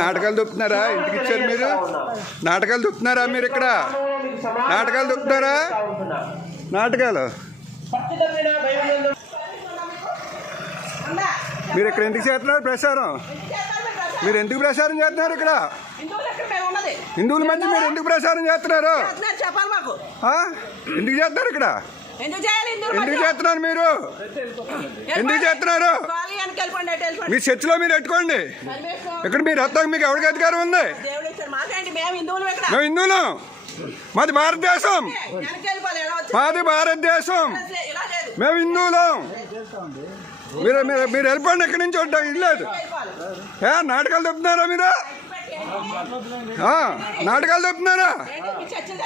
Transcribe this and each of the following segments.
నాటకాలు దొప్పుతున్నారా? ఇంటికి ఇచ్చారు మీరు? నాటకాలు దొప్పుతున్నారా మీరు ఇక్కడ? నాటకాలు దొప్పుతున్నారా? నాటకాలు? మీరు ఇక్కడ ఎందుకు చేస్తున్నారు ప్రసారం మీరు ఎందుకు ప్రసారం చేస్తున్నారు ఇక్కడ? హిందువులు మధ్య మీరు ఎందుకు ప్రసారం చేస్తున్నారు? ఎందుకు చేస్తున్నారు ఇక్కడ? ఎందుకు? చేస్తున్నారు మీరు? ఎందుకు చేస్తున్నారు? మీ చర్చిలో మీరు పెట్టుకోండి. ఇక్కడ మీరు రక్తం మీకు ఎవరికి అధికారం ఉంది? మేము హిందువులు మాది భారతదేశం. మాది భారతదేశం. మేము హిందువులం. మీరు మీరు వెళ్ళిపోండి ఇక్కడి నుంచి ఉంటాం? ఇది లేదు. వెళ్ళిపోవాలి. ఏ నాటకాలు చెప్తున్నారా మీరు? నాటకాలు చెప్తున్నారా?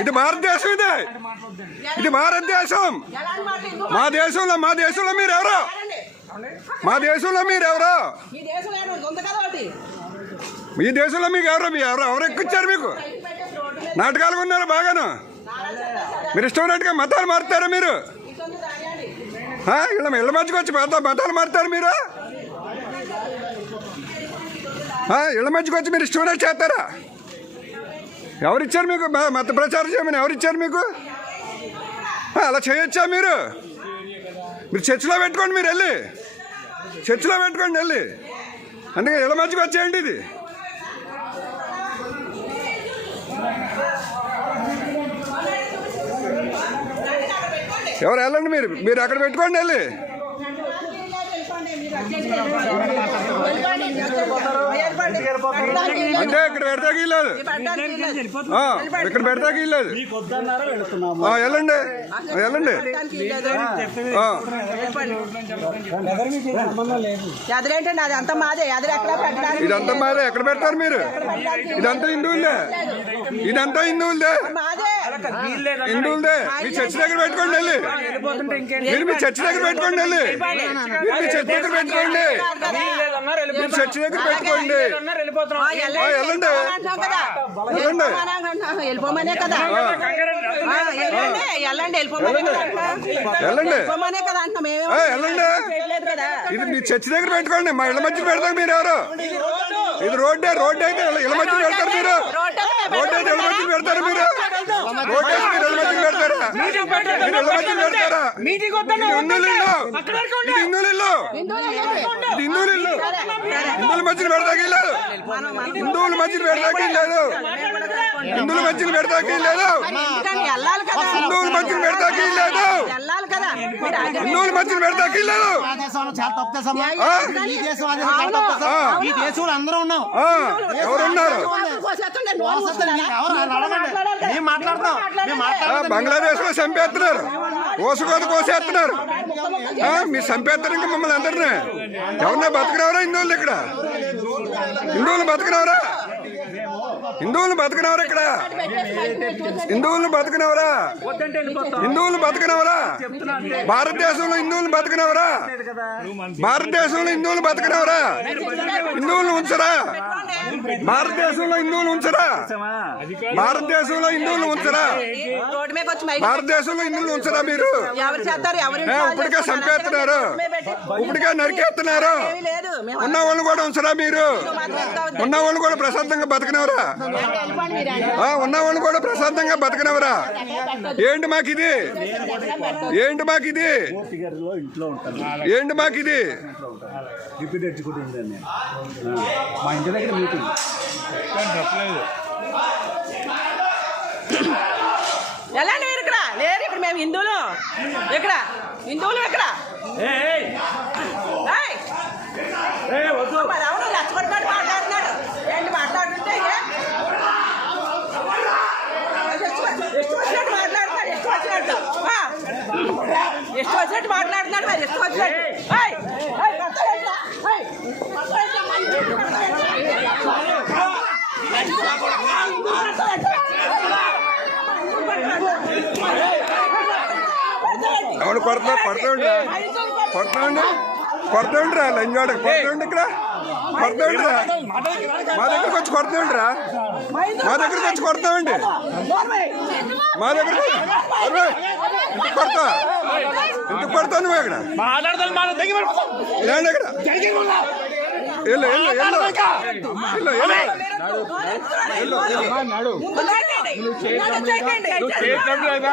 ఇది భారతదేశం ఇది. ఇది భారతదేశం. మా దేశంలో మా దేశంలో మీరు ఎవరు మా దేశంలో మీరు ఎవరు మీ దేశంలో మీకు ఎవరు మీ ఎవరు? ఎవరు ఎక్కిచ్చారు మీకు? నాటకాలు ఉన్నారు బాగాను. మీరు ఇష్టం ఉన్నట్టుగా మతాలు మారుతారా మీరు? ఇళ్ళ ఇళ్ళ మధ్యకి వచ్చి మతాలు మారుతారు మీరు? ఇళ్ళ మధ్యకి వచ్చి మీరు ఇష్టం చేస్తారా? ఎవరిచ్చారు మీకు? మత ప్రచారం చేయమని ఎవరిచ్చారు మీకు? అలా చేయొచ్చా మీరు? మీరు చర్చిలో పెట్టుకోండి మీరు వెళ్ళి. చర్చిలో పెట్టుకోండి వెళ్ళి. అందుకే ఇళ్ళ మధ్యకి వచ్చేయండి ఇది. ఎవరు వెళ్ళండి మీరు? మీరు అక్కడ పెట్టుకోండి వెళ్ళి. అంటే ఇక్కడ పెడతాకి లేదు ఆ, ఇక్కడ పెడతాకి లేదు వెళ్ళండి. వెళ్ళండి. అది? అంతా మాదే. ఎదురు ఎక్కడ పెట్టడానికి ఇదంతా మాదే. ఎక్కడ పెడతారు మీరు? ఇదంతా హిందువులదే. ఇదంతా హిందువులదే. మాదే. హిందువులదే. మీ చర్చి దగ్గర పెట్టుకోండి వెళ్ళి. మీరు మీ చర్చి దగ్గర పెట్టుకోండి వెళ్ళి. మీరు మీ చర్చి దగ్గర పెట్టుకోండి. మీరు చర్చి దగ్గర పెట్టుకోండి. వెళ్ళండి. కదా. వెళ్ళండి. వెళ్ళిపోమని కదా. వెళ్ళండి. వెళ్ళిపోమనే. వెళ్ళండి. వెళ్ళిపోమనే అంటున్నాం వెళ్ళండి. ఇది మీ చర్చి దగ్గర పెట్టుకోండి. మా ఇళ్ళ మధ్య పెడతారు మీరు ఎవరు? ఇది రోడ్డే రోడ్డు అయితే ఇళ్ళ- మధ్య పెడతారు మీరు. రోడ్డు రోడ్డు అయితే ఇళ్ళ మధ్య పెడతారు మీరు. రోడ్డు అయితే మీరు ఇళ్ళ మధ్య పెడతారా? హిందువుల మధ్యన పెడతాకి లేదు. హిందువుల మధ్యన పెడతాకి లేదు. హిందువుల మధ్యన పెడతాకి లేదు. హిందువుల మధ్యన పెడతాకి లేదు. హిందువుల మధ్యన పెడతాకి లేదు. చాలా తప్పు? ఈ దేశంలో అందరూ ఉన్నాం. ఎవరున్నారు? బంగ్లాదేశ్లో చంపేస్తున్నారు. ఓసుకోత కోసేస్తున్నారు. ఆ, మీరు చంపేస్తారు ఇంకా మమ్మల్ని అందరినీ. ఎవరన్నా బతకనవరా హిందువులు ఇక్కడ? హిందువులు బతకనవరా? హిందువులు బతకనవరా ఇక్కడ? హిందువులు బతకనవరా? హిందువులు బతకనవరా? భారతదేశంలో హిందువులు బతకనవరా? భారతదేశంలో హిందువులు బతకనవరా? హిందువులు ఉంచరా? భారతదేశంలో హిందువులు ఉంచరా? భారతదేశంలో హిందువులు ఉంచరా? భారతదేశంలో హిందువులు ఉంచరా మీరు? ఇప్పటికే చంపేస్తున్నారు. ఇప్పటికే నరికేస్తున్నారు. ఉన్న వాళ్ళు కూడా ఉంచరా మీరు? ఉన్న వాళ్ళు కూడా ప్రశాంతంగా బతకనవరా? వెళ్ళిపోండి మీరు ఆయన. ఆ, ఉన్న వాళ్ళు కూడా ప్రశాంతంగా బతకనవరా? ఏంటి మాకు ఇది ఏంటి మాకు ఇది ఏంటి మాకు ఇది డిప్యూటీ ఎగ్జిక్యూటివ్ ఇంజనీర్ నేను ఆ, మా ఇంటి దగ్గర మీటింగ్ వెళ్ళండి మీరు ఇక్కడ లేరు ఇప్పుడు మేము హిందువులు ఇక్కడ హిందువులు ఇక్కడ మాట్లాడుతున్నాడు. ఏంటి మాట్లాడుతుంటే ఏ? ಎಷ್ಟು వచ్చినట్టు మాట్లాడుతున్నాడు ಎಷ್ಟು వచ్చినట్టు ఆ. ಎಷ್ಟು వచ్చినట్టు మాట్లాడుతున్నాడు మరి ಎಷ್ಟು వచ్చినట్టు ఏయ్! ఏయ్, మొత్తం ఎట్లా? ఏయ్! మొత్తం ఎట్లా? ఎవరు కొడతా కొడతాండి కొడతాండి కొడతాండి రా లంజాడ కొడతాండి ఇక్కడ కొడతామండి మా దగ్గరకు వచ్చి కొడతామండి రా. మా దగ్గరకు వచ్చి కొడతామండి. మా దగ్గర ఇంటికి కొడతా. ఇంటికి కొడతా నువ్వు ఇక్కడ ఏంటి? ఇక్కడ వెళ్ళు వెళ్ళు వెళ్ళు వెళ్ళు నువ్వు చేయడం లేదా